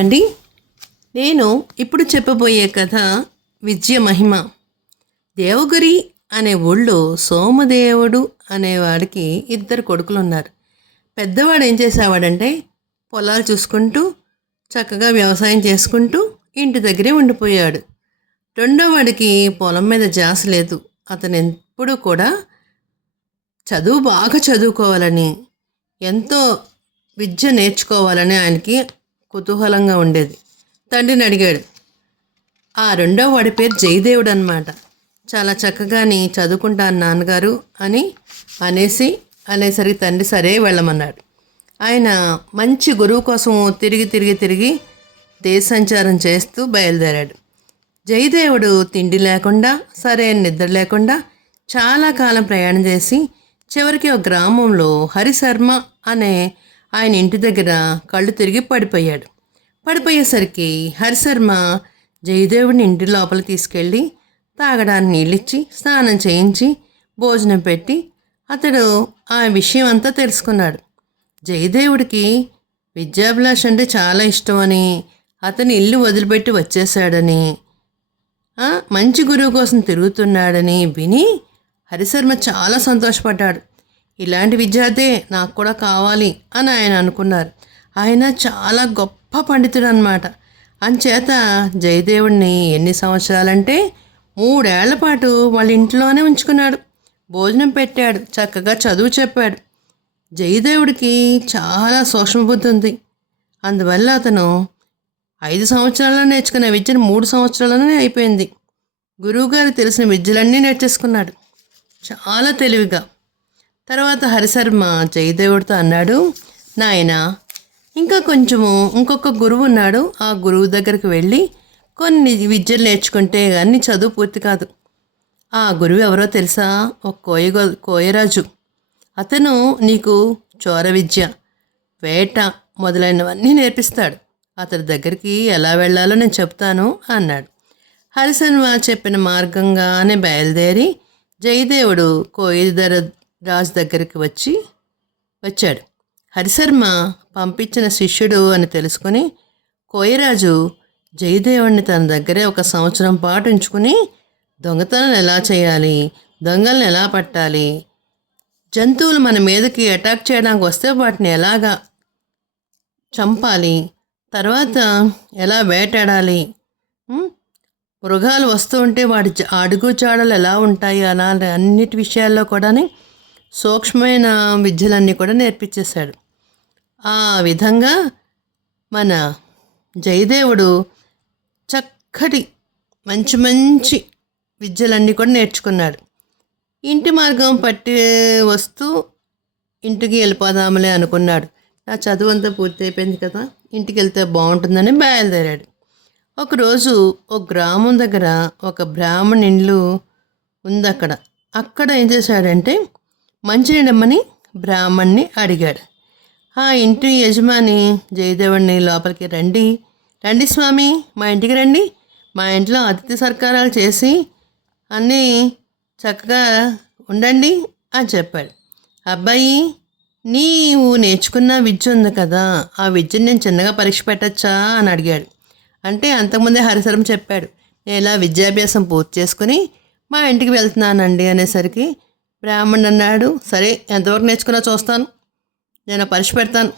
అండి, నేను ఇప్పుడు చెప్పబోయే కథ విద్య మహిమ. దేవగిరి అనే ఊళ్ళో సోమదేవుడు అనేవాడికి ఇద్దరు కొడుకులు ఉన్నారు. పెద్దవాడు ఏం చేసేవాడంటే పొలాలు చూసుకుంటూ చక్కగా వ్యవసాయం చేసుకుంటూ ఇంటి దగ్గరే ఉండిపోయాడు. రెండో వాడికి పొలం మీద ధ్యాస లేదు. అతను ఎప్పుడూ కూడా చదువు బాగా చదువుకోవాలని, ఎంతో విద్య నేర్చుకోవాలని ఆయనకి కుతూహలంగా ఉండేది. తండ్రిని అడిగాడు. ఆ రెండో వాడి పేరు జయదేవుడు అనమాట. చాలా చక్కగాని చదువుకుంటాను నాన్నగారు అనేసరికి తండ్రి సరే వెళ్ళమన్నాడు. ఆయన మంచి గురువు కోసం తిరిగి దేశ సంచారం చేస్తూ బయలుదేరాడు. జయదేవుడు తిండి లేకుండా, సరైన నిద్ర లేకుండా చాలా కాలం ప్రయాణం చేసి చివరికి ఒక గ్రామంలో హరిశర్మ అనే ఆయన ఇంటి దగ్గర కళ్ళు తిరిగి పడిపోయేసరికి హరిశర్మ జయదేవుడిని ఇంటి లోపల తీసుకెళ్ళి తాగడానికి నీళ్ళిచ్చి, స్నానం చేయించి, భోజనం పెట్టి అతడు ఆ విషయం అంతా తెలుసుకున్నాడు. జయదేవుడికి విద్యాభిలాష్ అంటే చాలా ఇష్టమని, అతని ఇల్లు వదిలిపెట్టి వచ్చేసాడని, మంచి గురువు కోసం తిరుగుతున్నాడని విని హరిశర్మ చాలా సంతోషపడ్డాడు. ఇలాంటి విద్యార్థే నాకు కూడా కావాలి అని ఆయన అనుకున్నారు. ఆయన చాలా గొప్ప పండితుడు అన్నమాట. అంచేత జయదేవుడిని ఎన్ని సంవత్సరాలంటే 3 ఏళ్ల పాటు వాళ్ళ ఇంట్లోనే ఉంచుకున్నాడు. భోజనం పెట్టాడు, చక్కగా చదువు చెప్పాడు. జయదేవుడికి చాలా సూక్ష్మబుద్ధి ఉంది. అందువల్ల అతను 5 సంవత్సరాల్లో నేర్చుకున్న విద్యను 3 సంవత్సరాల్లోనే అయిపోయింది. గురువుగారు తెలిసిన విద్యలన్నీ నేర్చేసుకున్నాడు చాలా తెలివిగా. తర్వాత హరిశర్మ జయదేవుడితో అన్నాడు, నాయనా, ఇంకొక గురువు ఉన్నాడు. ఆ గురువు దగ్గరికి వెళ్ళి కొన్ని విద్యలు నేర్చుకుంటే కానీ చదువు పూర్తి కాదు. ఆ గురువు ఎవరో తెలుసా? ఒక కోయరాజు. అతను నీకు చోర విద్య, వేట మొదలైనవన్నీ నేర్పిస్తాడు. అతని దగ్గరికి ఎలా వెళ్ళాలో నేను చెప్తాను అన్నాడు. హరిశర్మ చెప్పిన మార్గంగానే బయలుదేరి జయదేవుడు కోయిదర రాజు దగ్గరికి వచ్చాడు. హరిశర్మ పంపించిన శిష్యుడు అని తెలుసుకుని కోయరాజు జయదేవుడిని తన దగ్గరే 1 సంవత్సరం పాటు ఉంచుకుని దొంగతనం ఎలా చేయాలి, దొంగల్ని ఎలా పట్టాలి, జంతువులు మన మీదకి అటాక్ చేయడానికి వస్తే వాటిని ఎలాగా చంపాలి, తర్వాత ఎలా వేటాడాలి, మృగాలు వస్తూ ఉంటే వాటి అడుగు జాడలు ఎలా ఉంటాయి, అలా అన్నిటి విషయాల్లో కూడా సూక్ష్మమైన విద్యలన్నీ కూడా నేర్పించేశాడు. ఆ విధంగా మన జయదేవుడు చక్కటి మంచి విద్యలన్నీ కూడా నేర్చుకున్నాడు. ఇంటి మార్గం పట్టి వస్తూ ఇంటికి వెళ్ళిపోదామలే అనుకున్నాడు. నా చదువు అంతా పూర్తి అయిపోయింది కదా, ఇంటికి వెళ్తే బాగుంటుందని బయలుదేరాడు. ఒకరోజు ఒక గ్రామం దగ్గర ఒక బ్రాహ్మణ ఇల్లు ఉంది. అక్కడ ఏం చేశాడంటే మంచినీడమ్మని బ్రాహ్మణ్ణి అడిగాడు. ఆ ఇంటి యజమాని జయదేవుడిని లోపలికి రండి స్వామి, మా ఇంటికి రండి, మా ఇంట్లో అతిథి సత్కారాలు చేసి అన్నీ చక్కగా ఉండండి అని చెప్పాడు. అబ్బాయి, నీవు నేర్చుకున్న విద్య ఉంది కదా, ఆ విద్యను నేను చిన్నగా పరీక్ష పెట్టచ్చా అని అడిగాడు. అంటే అంతకుముందే హరిశర్మ చెప్పాడు, నేను ఇలా విద్యాభ్యాసం పూర్తి చేసుకుని మా ఇంటికి వెళ్తున్నానండి అనేసరికి బ్రాహ్మణుడు అన్నాడు, సరే ఎంతవరకు నేర్చుకున్నా చూస్తాను, నేను పరీక్ష పెడతాను,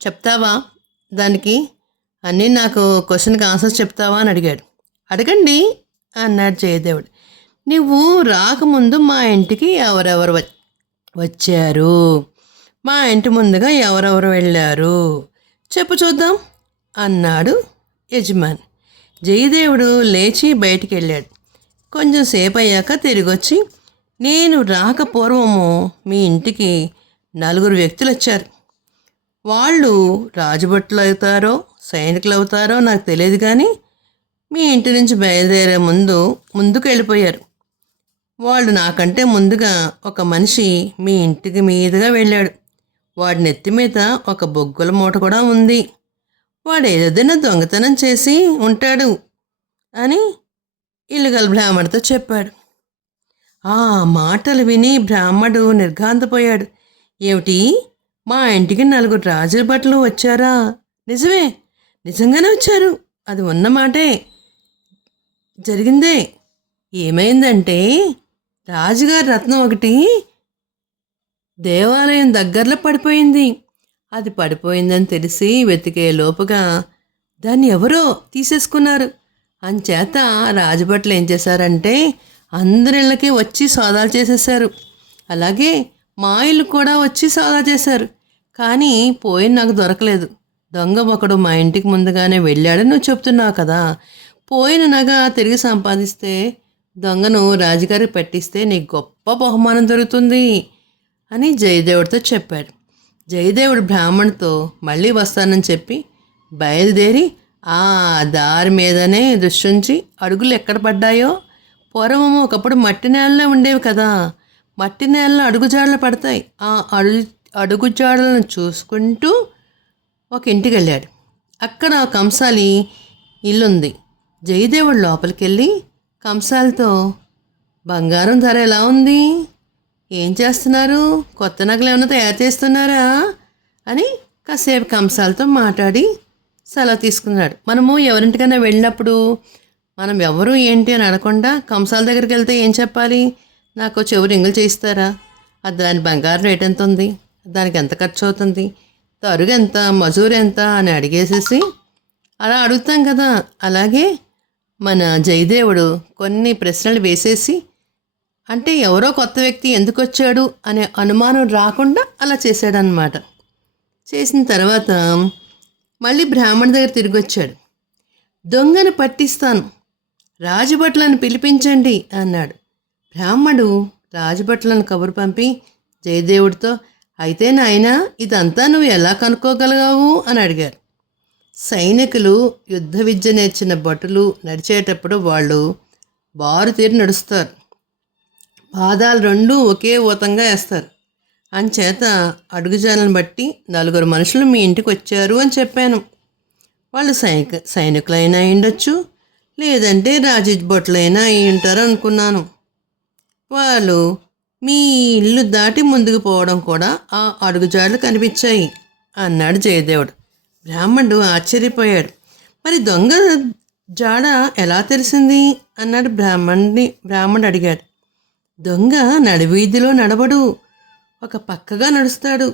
చెప్తావా, దానికి అన్నీ నాకు క్వశ్చన్కి ఆన్సర్స్ చెప్తావా అని అడిగాడు. అడగండి అన్నాడు జయదేవుడు. నువ్వు రాకముందు మా ఇంటికి ఎవరెవరు వచ్చారు, మా ఇంటి ముందుగా ఎవరెవరు వెళ్ళారు చెప్పు చూద్దాం అన్నాడు యజమాని. జయదేవుడు లేచి బయటికి వెళ్ళాడు. కొంచెం సేపు అయ్యాక తిరిగొచ్చి, నేను రాకపూర్వము మీ ఇంటికి 4 వ్యక్తులు వచ్చారు. వాళ్ళు రాజభటులు అవుతారో సైనికులు అవుతారో నాకు తెలియదు, కానీ మీ ఇంటి నుంచి బయలుదేరే ముందుకు వెళ్ళిపోయారు. వాళ్ళు నాకంటే ముందుగా ఒక మనిషి మీ ఇంటికి మీదుగా వెళ్ళాడు. వాడి నెత్తి మీద ఒక బొగ్గుల మూట కూడా ఉంది. వాడు ఏదైనా దొంగతనం చేసి ఉంటాడు అని ఇల్లుగల బ్రాహ్మడితో చెప్పాడు. ఆ మాటలు విని బ్రాహ్మడు నిర్ఘాంతపోయాడు. ఏమిటి, మా ఇంటికి 4 రాజుల భటులు వచ్చారా? నిజమే, నిజంగానే వచ్చారు. అది ఉన్న మాటే, జరిగిందే. ఏమైందంటే రాజుగారి రత్నం ఒకటి దేవాలయం దగ్గరలో పడిపోయింది. అది పడిపోయిందని తెలిసి వెతికే లోపుగా దాన్ని ఎవరో తీసేసుకున్నారు. అంచేత రాజభట్లు ఏం చేశారంటే అందరిళ్ళకి వచ్చి సోదాలు చేసేసారు. అలాగే మా ఇల్లు కూడా వచ్చి సోదా చేశారు. కానీ పోయిన నాకు దొరకలేదు. దొంగ ఒకడు మా ఇంటికి ముందుగానే వెళ్ళాడని నువ్వు చెప్తున్నావు కదా. పోయిన నగ తిరిగి సంపాదిస్తే దొంగను రాజుగారికి పెట్టిస్తే నీకు గొప్ప బహుమానం దొరుకుతుంది అని జయదేవుడితో చెప్పాడు. జయదేవుడు బ్రాహ్మణుడితో మళ్ళీ వస్తానని చెప్పి బయలుదేరి ఆ దారి మీదనే దృష్టించి అడుగులు ఎక్కడ పడ్డాయో, పూర్వము ఒకప్పుడు మట్టి నేలలో ఉండేవి కదా, మట్టి నేలలో అడుగుజాడలు పడతాయి. ఆ అడుగుజాడలను చూసుకుంటూ ఒక ఇంటికి వెళ్ళాడు. అక్కడ కంసాలి ఇల్లుంది. జయదేవుడు లోపలికి వెళ్ళి కంసాలతో, బంగారం ధర ఎలా ఉంది, ఏం చేస్తున్నారు, కొత్త నగలు ఏమైనా తయారు చేస్తున్నారా అని కాసేపు కంసాలతో మాట్లాడి సెలవు తీసుకున్నాడు. మనము ఎవరింటికైనా వెళ్ళినప్పుడు మనం ఎవరు ఏంటి అని అనకుండా కంసాల దగ్గరికి వెళ్తే ఏం చెప్పాలి, నాకు చెవు రింగులు చేయిస్తారా, అది దాని బంగారం రేట్ ఎంత ఉంది, దానికి ఎంత ఖర్చు అవుతుంది, తరుగు ఎంత, మజూరు ఎంత అని అడిగేసేసి అలా అడుగుతాం కదా. అలాగే మన జయదేవుడు కొన్ని ప్రశ్నలు వేసేసి, అంటే ఎవరో కొత్త వ్యక్తి ఎందుకు వచ్చాడు అనే అనుమానం రాకుండా అలా చేశాడనమాట. చేసిన తర్వాత మళ్ళీ బ్రాహ్మణ దగ్గర తిరిగి వచ్చాడు. దొంగను పట్టిస్తాను, రాజభట్లను పిలిపించండి అన్నాడు. బ్రాహ్మడు రాజభట్లను కబురు పంపి జయదేవుడితో, అయితే నాయనా ఇదంతా నువ్వు ఎలా కనుక్కోగలిగావు అని అడిగారు. సైనికులు యుద్ధ విద్య నేర్చిన భటులు నడిచేటప్పుడు వాళ్ళు బారు తీరి నడుస్తారు, పాదాలు రెండూ ఒకే ఊతంగా వేస్తారు. అంచేత అడుగుజాలను బట్టి 4 మనుషులు మీ ఇంటికి వచ్చారు అని చెప్పాను. వాళ్ళు సైనికులైనా అయ్యుండొచ్చు, లేదంటే రాజభటులైనా అయి ఉంటారు అనుకున్నాను. వాళ్ళు మీ ఇల్లు దాటి ముందుకు పోవడం కూడా ఆ అడుగుజాడలు కనిపించాయి అన్నాడు జయదేవుడు. బ్రాహ్మణుడు ఆశ్చర్యపోయాడు. మరి దొంగ జాడ ఎలా తెలిసింది అన్నాడు బ్రాహ్మణుడు అడిగాడు. దొంగ నడివీధిలో నడవడు, ఒక పక్కగా నడుస్తాడు.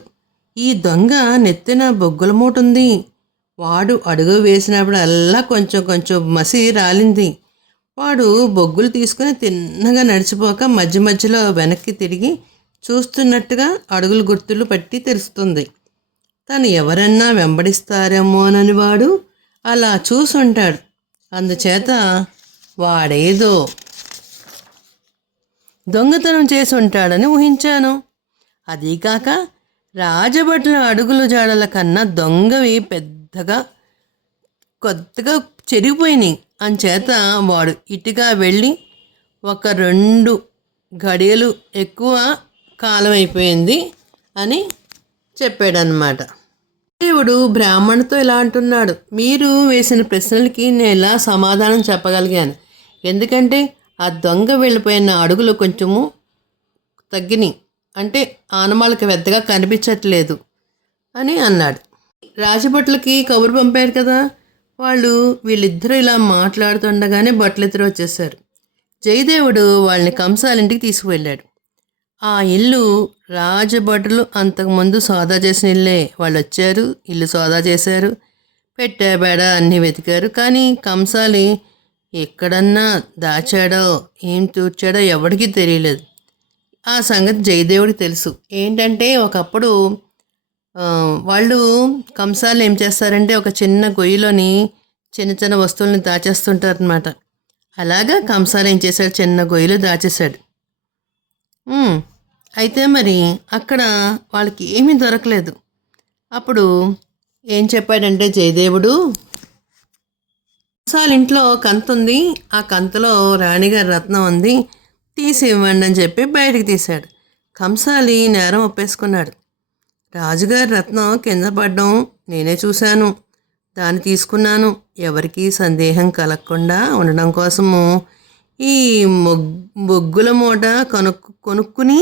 ఈ దొంగ నెత్తిన బొగ్గుల మూట ఉంది. వాడు అడుగు వేసినప్పుడు అల్లా కొంచెం కొంచెం మసి రాలింది. వాడు బొగ్గులు తీసుకుని తిన్నగా నడిచిపోక మధ్య మధ్యలో వెనక్కి తిరిగి చూస్తున్నట్టుగా అడుగులు గుర్తులు పట్టి తెలుస్తుంది. తను ఎవరన్నా వెంబడిస్తారేమోనని వాడు అలా చూసుంటాడు. అందుచేత వాడేదో దొంగతనం చేసి ఉంటాడని ఊహించాను. అదీకాక రాజభట్ల అడుగుల జాడల కన్నా దొంగవి పెద్దగా కొత్తగా చెరిగిపోయినాయి. అంచేత వాడు ఇటుగా వెళ్ళి 1-2 గడియలు ఎక్కువ కాలం అయిపోయింది అని చెప్పాడనమాట. దేవుడు బ్రాహ్మణుతో ఇలా అంటున్నాడు, మీరు వేసిన ప్రశ్నలకి నేను ఎలా సమాధానం చెప్పగలిగాను, ఎందుకంటే ఆ దొంగ వెళ్ళిపోయిన అడుగులు కొంచెము తగ్గినాయి, అంటే ఆనమాలకు పెద్దగా కనిపించట్లేదు అని అన్నాడు. రాజభట్లకి కబురు పంపారు కదా, వీళ్ళిద్దరూ ఇలా మాట్లాడుతుండగానే భట్లిద్దరూ వచ్చేసారు. జయదేవుడు వాళ్ళని కంసాలింటికి తీసుకువెళ్ళాడు. ఆ ఇల్లు రాజభటులు అంతకుముందు సోదా చేసిన ఇల్లే. వాళ్ళు వచ్చారు, ఇల్లు సోదా చేశారు, పెట్టాబేడ అన్నీ వెతికారు. కానీ కంసాలి ఎక్కడన్నా దాచాడో ఏం తూర్చాడో ఎవరికీ తెలియలేదు. ఆ సంగతి జయదేవుడికి తెలుసు. ఏంటంటే ఒకప్పుడు వాళ్ళు కంసాలు ఏం చేస్తారంటే ఒక చిన్న గొయ్యిలోని చిన్న చిన్న వస్తువుల్ని దాచేస్తుంటారనమాట. అలాగా కంసాలు ఏం చేశాడు, చిన్న గొయ్యిలో దాచేశాడు. అయితే మరి అక్కడ వాళ్ళకి ఏమీ దొరకలేదు. అప్పుడు ఏం చెప్పాడంటే జయదేవుడు, కంసాల ఇంట్లో కంత ఉంది, ఆ కంతలో రాణిగారి రత్నం ఉంది, తీసి ఇవ్వండి అని చెప్పి బయటికి తీశాడు. కంసాలి నేరం ఒప్పేసుకున్నాడు. రాజుగారి రత్నం కింద పడడం నేనే చూశాను, దాన్ని తీసుకున్నాను. ఎవరికీ సందేహం కలగకుండా ఉండడం కోసము ఈ బొగ్గుల మూట కొనుక్కుని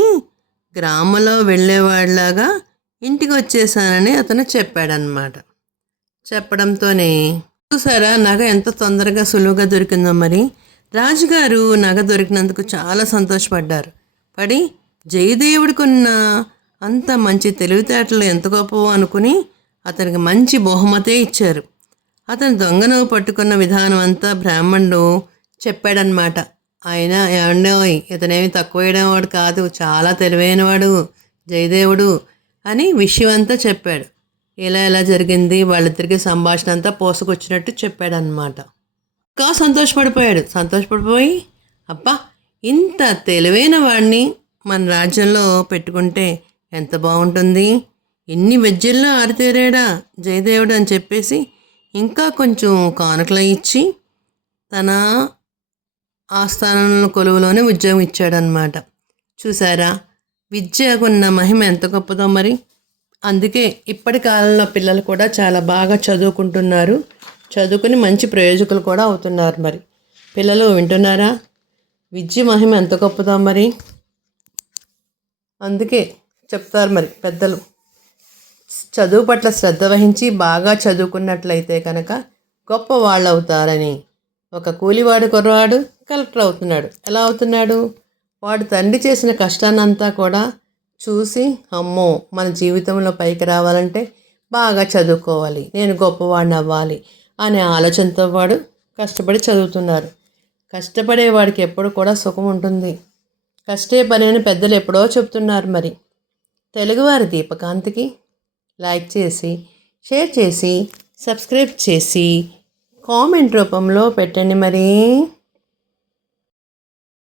గ్రామంలో వెళ్ళేవాడిలాగా ఇంటికి వచ్చేసానని అతను చెప్పాడనమాట. చెప్పడంతోనే చూసారా నగ ఎంత తొందరగా సులువుగా దొరికిందో మరి. రాజుగారు నగ దొరికినందుకు చాలా సంతోషపడ్డారు. పడి జయదేవుడికున్న అంత మంచి తెలివితేటలు ఎంత గొప్పవో అనుకుని అతనికి మంచి బహుమతే ఇచ్చారు. అతను దొంగను పట్టుకున్న విధానం అంతా బ్రాహ్మణుడు చెప్పాడనమాట. ఆయన ఏమండోయ్ ఇతనేమి తక్కువ వాడు కాదు, చాలా తెలివైనవాడు జయదేవుడు అని విషయం అంతా చెప్పాడు. ఇలా ఎలా జరిగింది వాళ్ళిద్దరికి సంభాషణ అంతా పోసుకొచ్చినట్టు చెప్పాడనమాట. ఇంకా సంతోషపడిపోయి అబ్బా ఇంత తెలివైన వాడిని మన రాజ్యంలో పెట్టుకుంటే ఎంత బాగుంటుంది, ఇన్ని విద్యల్లో ఆరితేరాడా జయదేవుడు అని చెప్పేసి ఇంకా కొంచెం కానుకలు ఇచ్చి తన ఆస్థానంలో కొలువులోనే ఉద్యోగం ఇచ్చాడనమాట. చూసారా విద్యకున్న మహిమ ఎంత గొప్పదో మరి. అందుకే ఇప్పటి కాలంలో పిల్లలు కూడా చాలా బాగా చదువుకుంటున్నారు, చదువుకుని మంచి ప్రయోజకులు కూడా అవుతున్నారు. మరి పిల్లలు వింటున్నారా? విద్య మహిమ ఎంత గొప్పదో మరి. అందుకే చెప్తారు మరి పెద్దలు, చదువు పట్ల శ్రద్ధ వహించి బాగా చదువుకున్నట్లయితే కనుక గొప్ప వాళ్ళు అవుతారని. ఒక కూలివాడు కుర్రవాడు కలెక్టర్ అవుతున్నాడు. ఎలా అవుతున్నాడు? వాడు తండ్రి చేసిన కష్టాన్నంతా కూడా చూసి అమ్మో మన జీవితంలో పైకి రావాలంటే బాగా చదువుకోవాలి, నేను గొప్పవాడిని అవ్వాలి అనే ఆలోచనతో వాడు కష్టపడి చదువుతున్నారు. కష్టపడేవాడికి ఎప్పుడు కూడా సుఖం ఉంటుంది. కష్టే పని అని పెద్దలు ఎప్పుడో చెప్తున్నారు. మరి తెలుగువారి దీపకాంతికి లైక్ చేసి, షేర్ చేసి, సబ్స్క్రైబ్ చేసి, కామెంట్ రూపంలో పెట్టండి మరి.